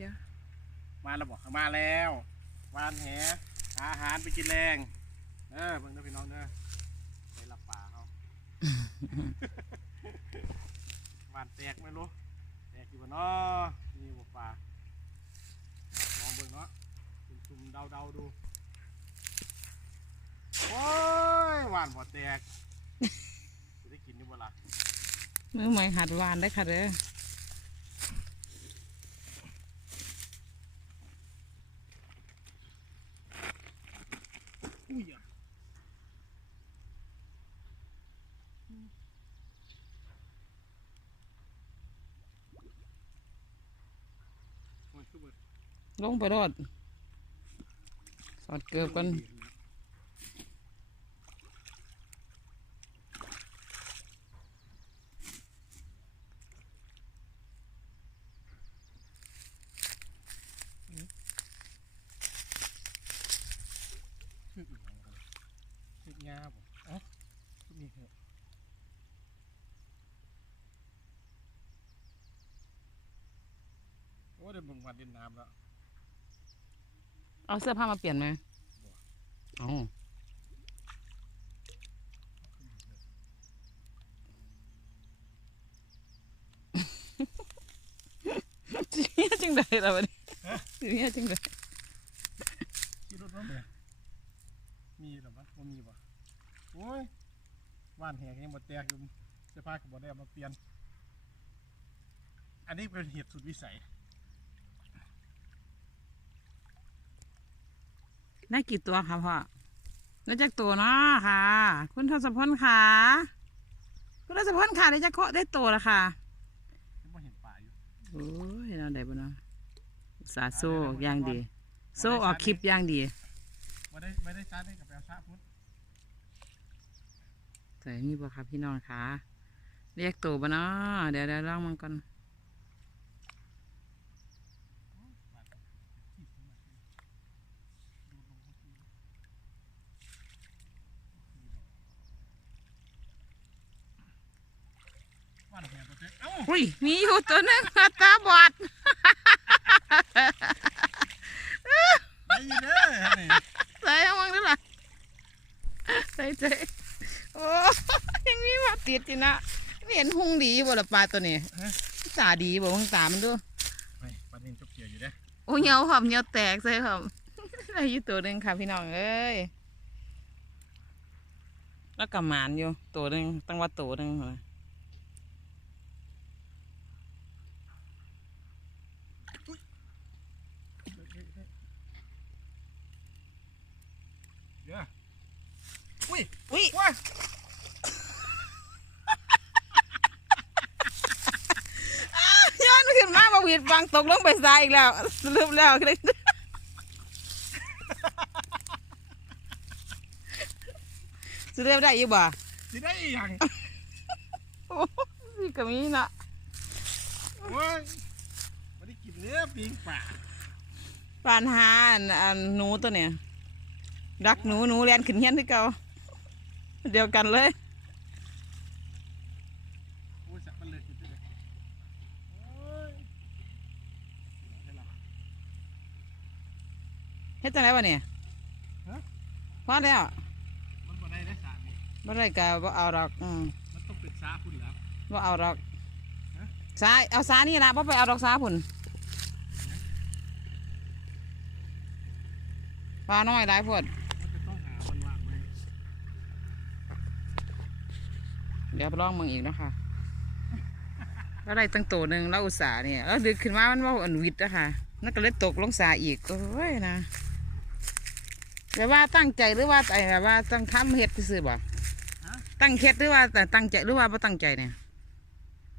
เดี๋ยวมาแล้วบอกมาแล้ววานแหหาอาหารไปกินแรงเออเบิ่งเด้อพี่น้องเด้อไปรับป่าเขา วานแตกไหม่รู้แตกอยู่บ่เนาะนี่บ่ป่าลองเบิ่งเนาะซุ่มๆเดาๆดูโอ้ยวานบ่แตกจะได้กินอยู่บ่ล่ะมือใหม่หัดหวานได้อค่ะเด้อ อุ้ยอะโอ้ยคือเบิดลงไปรอดสอดเกือบกันออีกอย่างกันคืองาบ่เอ้าคือมีเหอะโอ้เดี๋ยวมึงวั นเล่นน้ำแล้วเอาเสื้อผ้ามาเปลี่ยนไหมเอาสิเฮียจังไดล่ะบัดนี้สิเฮียจังไดขี่รถมาเนี่ยมีหรือวะบ่มีบ่โอ้ยว่านแหกยังบ่แตกอยู่เสื้อผ้าก็บ่ได้เอามาเปลี่ยน อันนี้เป็นเหตุสุดวิสัย ได้กี่ตัวคะพ่อได้จักตัวเนาะค่ะ คุณทศพลค่ะคุณทศพลค่ะได้จักเคาะได้ตัวละค่ะยังบ่เห็นป่าอยู่โอ้ยเราได้บ่เนาะอุตสาห์โซ่อย่างดี โซ่ออกคลิปอย่างดีบ่ได้บ่ได้ชาร์จได้กับแปลชาพุทธใส่นี่บ่ครับพี่น้องค่ะเรียกตัวบ่เนาะเดี๋ยวเดี๋ยวลองมันก่อน ว่านแหกบ่แตกเอ้าอุ้ยมีอยู่ตัวหนึงตาบอดได้ยินเด้อนี่ใส่เอามังด้วยล่ะใส่ใจโอ้ยังมีมาติดจีนะไม่เห็นหุงดีบ่ละปลาตัวนี้ตาดีบ่มึงตามันดูไปปลานินจบเกี่ยวอยู่เด้อโอ้เหนียวหอมเหนียวแตกใส่หอมได้อยู่ตัวหนึ่งค่ะพี่น้องเอ้ยแล้วก็หมานอยู่ตัวหนึ่งตั้งว่าตัวหนึ่งเหรอ เดี๋ยว อุ้ยอุ้ยว้าย้อนขึ้นมามาหวีดฟังตกลงไปทรายอีกแล้วสรุปแล้วเลยสรุปได้อยู่บ่สิได้อีหยังโอ้ยก็มีนะโอ้ยบ่ได้กินเนื้อปิงป่าปานหาอันอันหนูตัวเนี่ยดักหนูหนูเรียนขึ้นเฮียนที่เก่า เดียวกันเลยโอ้ยสักมันเลยกินได้เลยโอ้ยเดี๋ยวให้ละเฮ็ดจังไดวะเนี่ยฮะพอแล้ว มันบ่ได้ได้สานี่บ่ได้ก็บ่เอาดอกอืมมันต้องเป็นซาพุ่นแล้วบ่เอาดอกฮะสายเอาสานี่ละบ่ไปเอาดอกสาพุ่นปลาน้อยหลายพวด มันจะต้องหาวันว่างไหม เดี๋ยวไปลองมึงอีกนะคะแล้วได้ตั้งโตหนึ่งแล้วอุตส่าห์เนี่ยแล้วดึกขึ้นมามันว่าอันวิทย์อะคะนั่นก็เลยตกลงสาอีกโอ้ยนะแบบว่าตั้งใจหรือว่าแต่แบบว่าตั้งทำเฮ็ดซื่อบ่ตั้งเฮ็ดหรือว่าแต่ตั้งใจหรือว่าบ่ตั้งใจเนี่ย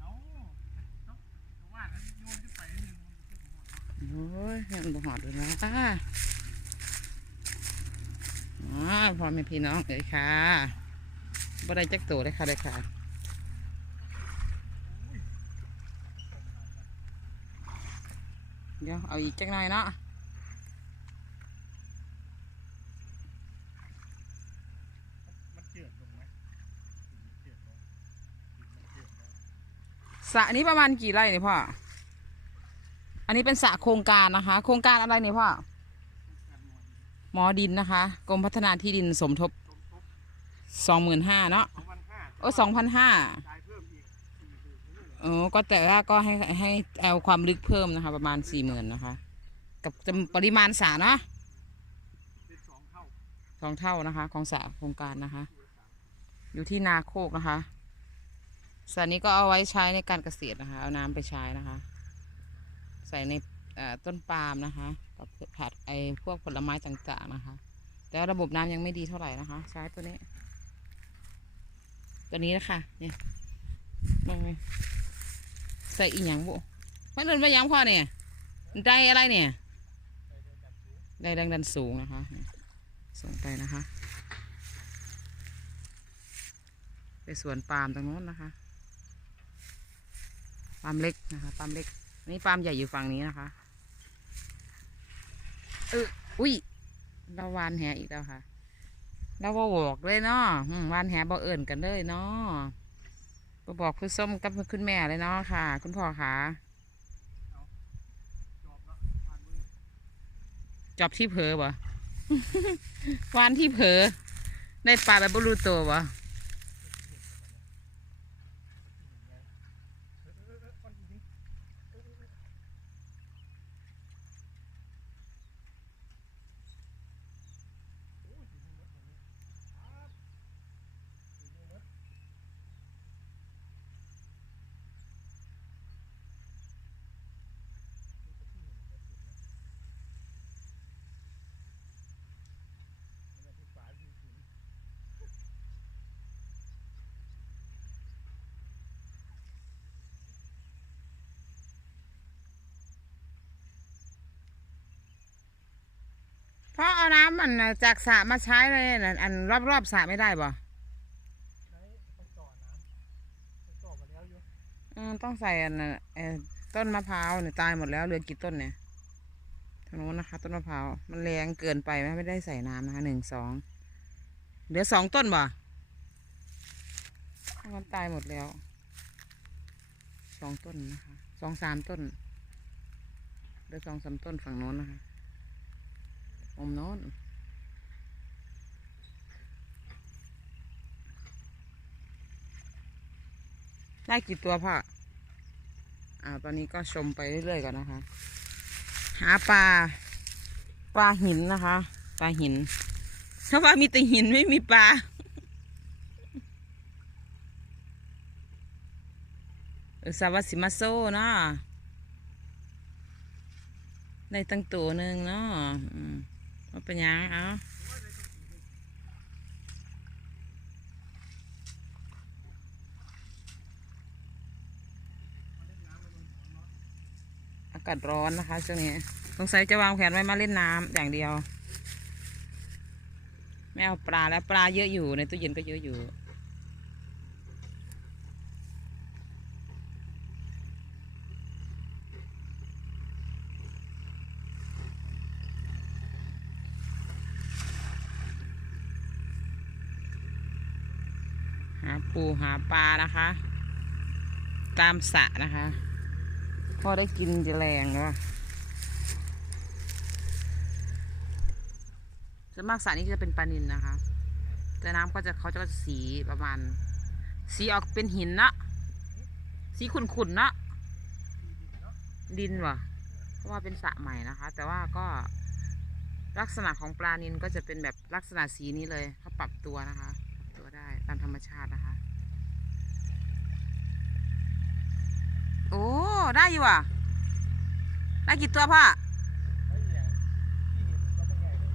เอาต้องว่าแล้วโยนขึ้นไปนิดนึงมันจะขึ้นหัวโอ้ยมันหอดเลยนะอ๋อพอแม่พี่น้องเอ้ยค่ะ บ่ได้จักโตเลยค่ะเลยค่ะเดี๋ยวเอาอีกจักหน่อยเนาะสระนี้ประมาณกี่ไร่เนี่ยพ่อ อันนี้เป็นสระโครงการนะคะ โครงการอะไรเนี่ยพ่อ หมอดินนะคะ กรมพัฒนาที่ดินสมทบ สองหมื่นห้าเนาะสองพันห้าโอ้สองพันห้าจ่ายเพิ่มอีกสี่หมื่นนี่แหละโอ้ก็แต่ว่าก็ให้ให้เอาความลึกเพิ่มนะคะ ประมาณสี่หมื่นนะคะ กับจำปริมาณสระเนาะเป็นสองเท่าสองเท่านะคะ ของสระโครงการนะคะ อยู่ที่นาโคกนะคะสระนี้ก็เอาไว้ใช้ในการเกษตรนะคะ เอาน้ำไปใช้นะคะ ใส่ในเอ่อต้นปาล์มนะคะ กับผัดไอพวกผลไม้ต่างๆนะคะ แต่ว่าระบบน้ำยังไม่ดีเท่าไหร่นะคะ ใช้ตัวนี้ ตัวนี้นะคะเนี่ยมองไหมใส่อีหยังบุมันเดินไปยังพ่อเนี่ยได้อะไรเนี่ยได้แรงดันสูงนะคะ ส่งไปนะคะ ไปสวนปาล์มตรงโน้นนะคะปาล์มเล็กนะคะปาล์มเล็กนนี้ปาล์มใหญ่อยู่ฝั่งนี้นะคะเอออุ้ยเราวานแหอีกแล้วค่ะ เราบอบอกเลยเนาะวานแหบอเอิ่นกันเลยเนาะบบอกคุณส้มกับคุณแม่เลยเนาะค่ะ คุณพ่อค่ะจอบแล้วผ่าจอบที่เผลอบ่วานที่เผลอได้ปลาแบบบรูตัวบ่ เออเออเออก้อนหินเออเออเออโอ้ยหินเยอะแบบนี้ครับหินเยอะ เพราะเอาน้ำมันน่ะจากสระมาใช้เลยน่ะอันรอบๆสระไม่ได้บ่ใช้ต้องต่อน้ำต้องต่อมาแล้วอยู่อืมต้องใส่อันน่ะเอ่อต้นมะพร้าวเนี่ยตายหมดแล้วเหลือกี่ต้นเนี่ยทางโน้นนะคะ ต้นมะพร้าวมันแรงเกินไปไหมไม่ได้ใส่น้ำนะคะหนึ่งสองเหลือสองต้นบ่มันตายหมดแล้วสองต้นนะคะสองสามต้นเหลือสองสามต้นฝั่งโน้นนะคะ มุมโน้นได้กี่ตัวพ่ออ่า ตอนนี้ก็ชมไปเรื่อยๆก่อนนะคะ หาปลา ปลาหินนะคะ ปลาหินถ้าว่ามีแต่หินไม่มีปลาเออสวัสิมาโซเนาะได้ตั้งตัวหนึ่งเนาะ อาเป็นยังเอาอากาศร้อนนะคะช่วงนี้สงสัยจะวางแผนไว้มาเล่นน้ำอย่างเดียว ไม่เอาปลาแล้วปลาเยอะอยู่ในตู้เย็นก็เยอะอยู่ ปูหาปลานะคะ ตามสระนะคะพอได้กินจะแรงวส่วนมากสระนี้จะเป็นปลานินนะคะ แต่น้ำก็จะเขาจะสีประมาณ สีออกเป็นหินนะสีขุ่นๆนะดินวะเพราะว่าเป็นสระใหม่นะคะ แต่ว่าก็ลักษณะของปลานินก็จะเป็นแบบลักษณะสีนี้เลยเขาปรับตัวนะคะ ปรับตัวได้ตามธรรมชาตินะคะ โอ้ ได้อยู่อะ ได้กี่ตัวพ่อไอ้เห็นก็เป็นไงเลย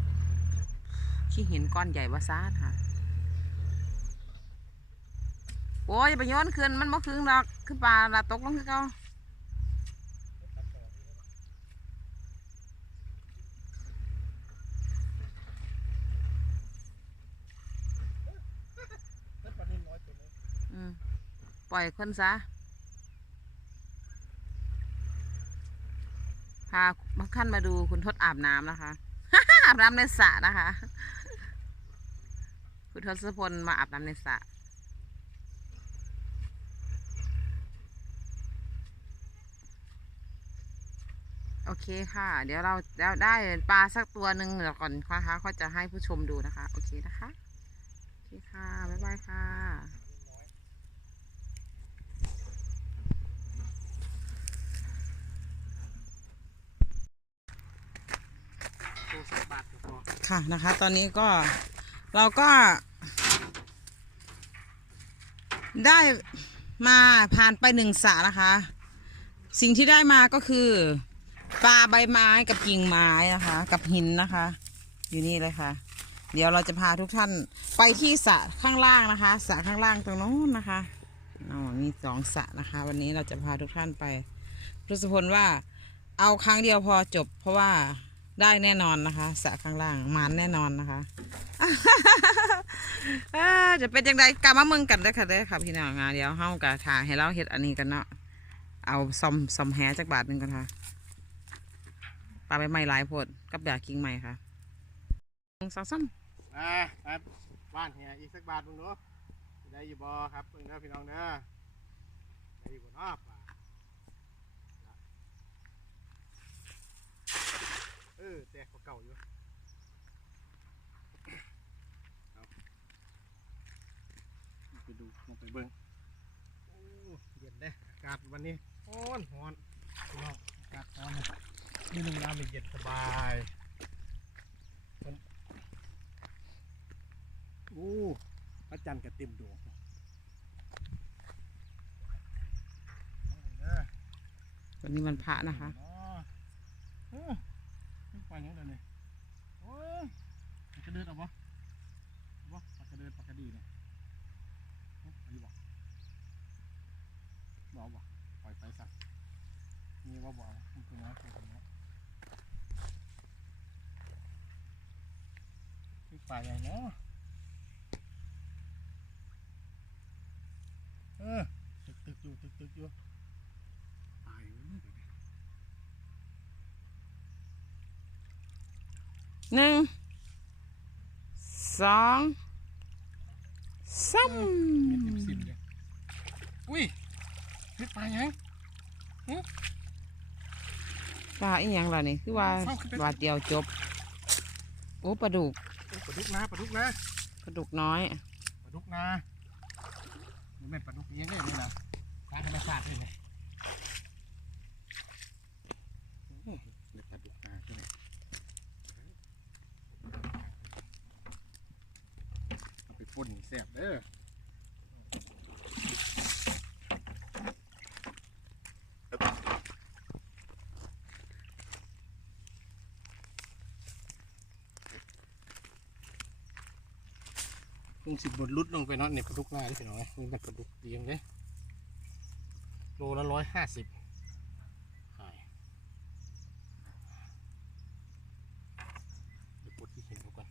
ขี้หินก้อนใหญ่วาซาดค่ะ โอ้ยไปย้อนคืนมันบ่คืนดอก คือปลาละตกลงคือเก่าปล่อยคนซะ พามาขั้นมาดูคุณทศอาบน้ำนะคะ อาบน้ำในสระนะคะ คุณทศพลมาอาบน้ำในสระโอเคค่ะ เดี๋ยวเราเราได้ปลาสักตัวหนึ่งเดี๋ยวก่อนนะคะก็จะให้ผู้ชมดูนะคะ โอเคนะคะ โอเคค่ะ บ๊ายบายค่ะ ตัวสิบบาทก็พอค่ะนะคะ ตอนนี้ก็เราก็ ได้มาผ่านไปหนึ่งสระนะคะ สิ่งที่ได้มาก็คือปลาใบไม้กับกิ่งไม้นะคะ กับหินนะคะ อยู่นี่เลยค่ะ เดี๋ยวเราจะพาทุกท่านไปที่สระข้างล่างนะคะสระข้างล่างตรงโน้นนะคะอ๋อมีสองสระนะคะ วันนี้เราจะพาทุกท่านไปรุสพลว่าเอาครั้งเดียวพอจบเพราะว่า ได้แน่นอนนะคะสระข้างล่างมานแน่นอนนะคะจะเป็นจังไดกลับมาเมืองกันได้ค่ะเด้ค่ะพี่น้องงานเดี๋ยวเฮากะถ่ายให้เราเฮ็ดอันนี้กันเนาะเอาซอมซอมแฮจักบาทหนึ่งกันค่ะปลาใบไม้หลายพดกับยากิ่งใหม่ค่ะสองสามอ่าครับบ้านเฮียอีกสักบาทมึงเนาะได้อยู่บ่ครับเพิ่งเด้อพี่น้องเด้อได้อยู่บ่เนาะป่า เออ แตกกว่าเก่าอยู่เอาไปดูลงไปเบิ่งโอ้เย็นเด้อากาศวันนี้ร้อนร้อนพี่น้องอากาศร้อนนี่ดูน้ำนี่เย็นสบายมันโอ้พระจันทร์ก็เต็มดวงเด้อวันนี้มันพระนะคะเนาะเออ ไม่ไปยังเดินเลยโอ้ยปากกระเดินเอาปะเอาปะปากกระเดินปากกระดีเนี่ยเอาไปอยู่บ่บ่เอาบ่ปล่อยไปซะนี่ว่าบ่เอามันตัวน้อยตัวน้อยไม่ไปยังเนาะเออตึกตึกอยู่ตึกตึกอยู่ตายเลยเนี่ย หนึ่งสองสามมีติมซิมเลยอุ้ยนี่ปลายังปลาอีหยังล่ะนี่คือว่าบาทเดียวจบ โอ้ปลาดุกโอ้ปลาดุกนะปลาดุกนะปลาดุกน้อยปลาดุกนะมันเป็นปลาดุกเลี้ยงได้เลยนะปลาธรรมชาติเลยนะโอ้เด็กปลาดุกนาใช่ไหมเอาไปป่นแซ่บเด้อคงสิบบดลุดลงไปเนาะในปลาดุกหน้าที่พี่น้องนะนี่เป็นปลาดุกเลี้ยงเลยโลละร้อยห้าสิบขายเดี๋ยวปลดที่เห็นเขาก่อน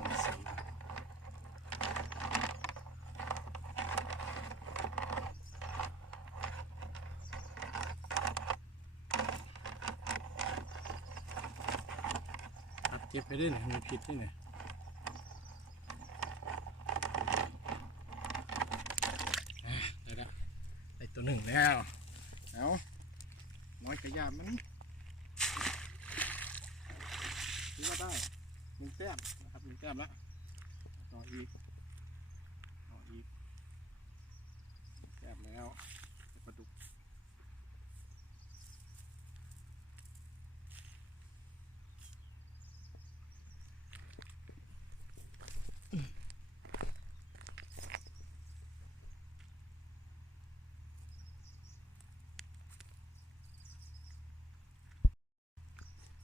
พันสี่ ครับเก็บไปด้วยนะมีพิษด้วยนะอะได้แล้วได้ตัวหนึ่งแล้วเอาน้อยกระยามันถือว่าได้หนึ่งแต้มนะครับหนึ่งแต้มแล้วต่ออีกต่ออีกแต้มแล้วได้ปลาดุก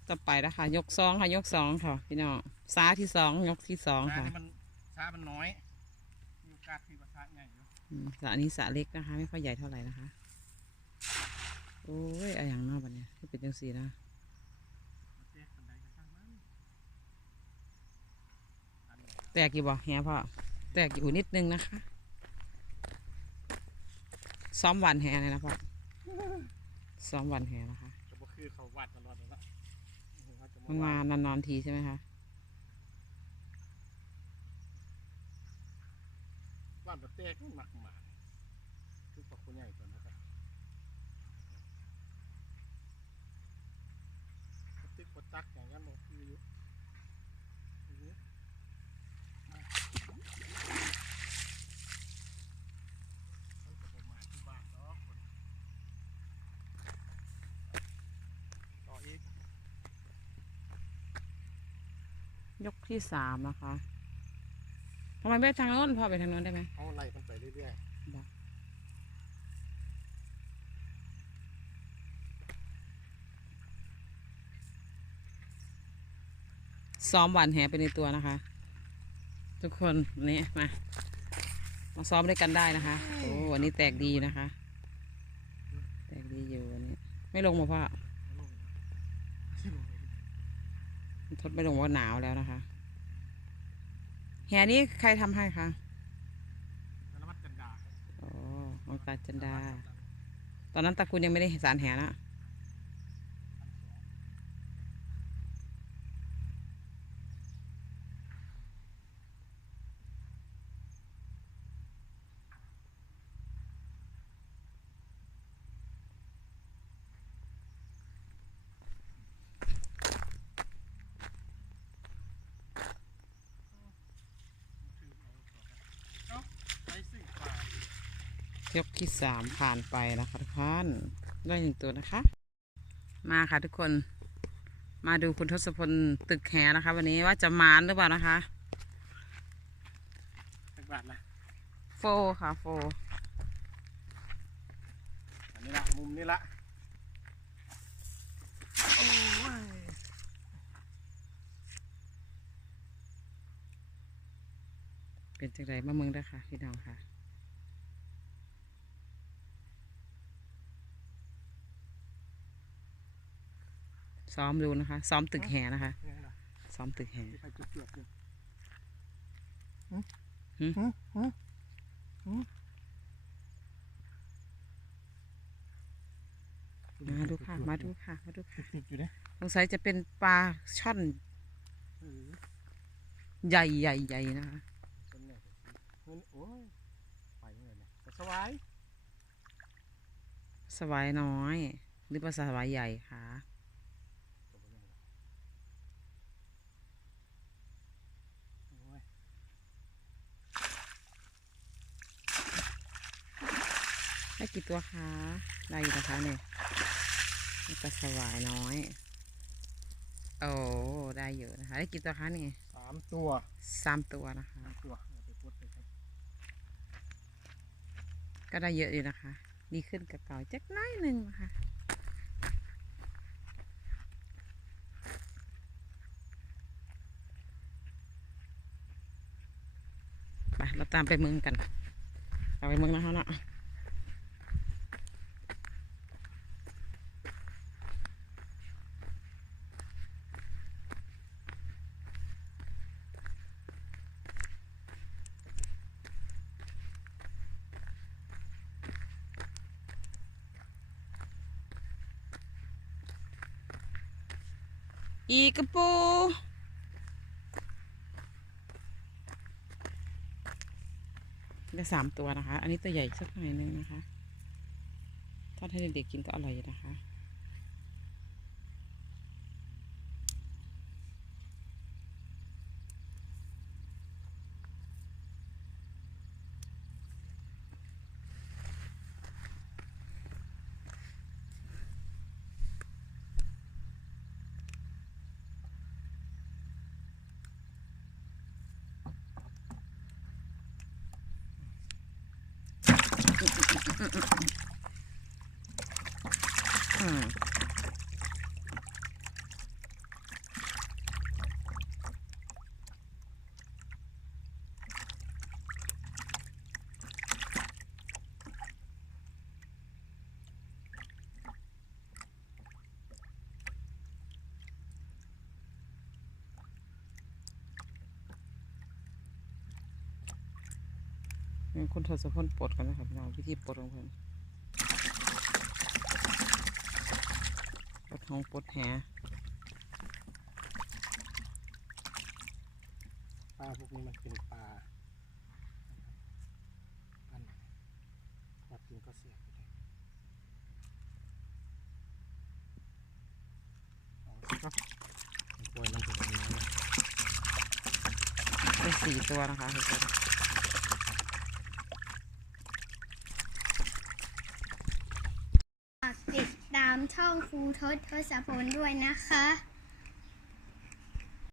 ต่อไปนะคะ ยกสองค่ะ ยกสองค่ะ พี่น้องสาที่สองยกที่สองช้าค่ะนี่มันช้ามันน้อยมีโอกาสที่ประทะใหญ่อยู่อืมสระนี้สระเล็กนะคะ ไม่ค่อยใหญ่เท่าไหร่นะคะ โอ้ยอะไรอย่างนอกบันเนี่ยที่เป็นจังสีนะเจ๊ปันไดก็ช่างมันอันนี้แตกอยู่บ่แฮพ่อแตกอยู่นิดนึงนะคะ ซ้อมวันแฮเลยนะพ่อซ้อมวันแฮนะคะก็บ่คือเขาวัดตลอดแล้วล่ะ มันมานานๆทีใช่ไหมคะบ้านประเตกมันหมักหมาคือปอกคนใหญ่ก่อนนะครับปะติ๊กปะตักอย่างนั้นบอกคืออยู่อยู่มามันก็ประมาณที่บ้านดอกคนต่ออีก ยกที่สามนะคะทำไมไม่ไปทางโน้นพ่อไปทางโน้นได้ไหมเอาไล่มันไปเรื่อยซ้อมหวานแหไปในตัวนะคะ ทุกคนวันนี้มามาซ้อมด้วยกันได้นะคะโอ้วันนี้แตกดีนะคะ แตกดีอยู่วันนี้ ไม่ลงมาพ่อ ๆลงลง ทดไม่ลงว่าหนาวแล้วนะคะ แหนี้ใครทำให้คะสารวัตรจันดา อ๋อน้องตาจันดา ตอนนั้นตาคุณยังไม่ได้สารแหนะ เอ้าไปสิป่าย กที่ สามผ่านไปนะคะทุกท่านได้หนึ่งตัวนะคะ มาค่ะทุกคน มาดูคุณทศพลตึกแหนะคะ วันนี้ว่าจะมานหรือเปล่านะคะสักบาทละโฟค่ะโฟอันนี้ละมุมนี้ละโอ้ยเป็นจังไรมาเมืองได้อค่ะ พี่น้องค่ะ ซ้อมดูนะคะ ซ้อมตึกแหนะคะนี่ละซ้อมตึกแหที่ไปจุดเกือบอยู่หึหึหึหึมาดูค่ะ มาดูค่ะ มาดูค่ะติดอยู่เนี่ยสงสัยจะเป็นปลาช่อนเออใหญ่ใหญ่ใหญ่นะคะต้นเนี่ยเงินโอ้ยไปยังไงเนี่ยแต่สบายสวายน้อย หรือปลาสวายใหญ่ค่ะ ตัวบ่ใหญ่ละโอ้ย ได้กี่ตัวคะได้อยู่นะคะเนี่ยนี่ปลาสวายน้อย โอ้ได้อยู่นะคะ ได้กี่ตัวคะนี่สามตัวสามตัวนะคะสามตัวเอาไปพูดไปครับก็ได้เยอะอยู่นะคะ ดีขึ้นกับเก่าจักหน้อยหนึ่งนะคะไปเราตามไปเมืองกันตามไปเมืองนะคะเนาะ อีกระปูจะสามตัวนะคะ อันนี้ตัวใหญ่สักหน่อยนึงนะคะ ทอดให้เด็กๆกินก็อร่อยนะคะ ให้คุณทศพลปลดกันนะครัน้องวิธีปลดของคุณกนปลดขงปลดแหปลาพวกนี้มันเป็นปลาปันหัดมันก็เสียไปเลยสิครับปล่อยมันถึงตรงนี้นะเป็นสี่ตัวนะคะทุกคน ช่องครูทศทศพลด้วยนะคะ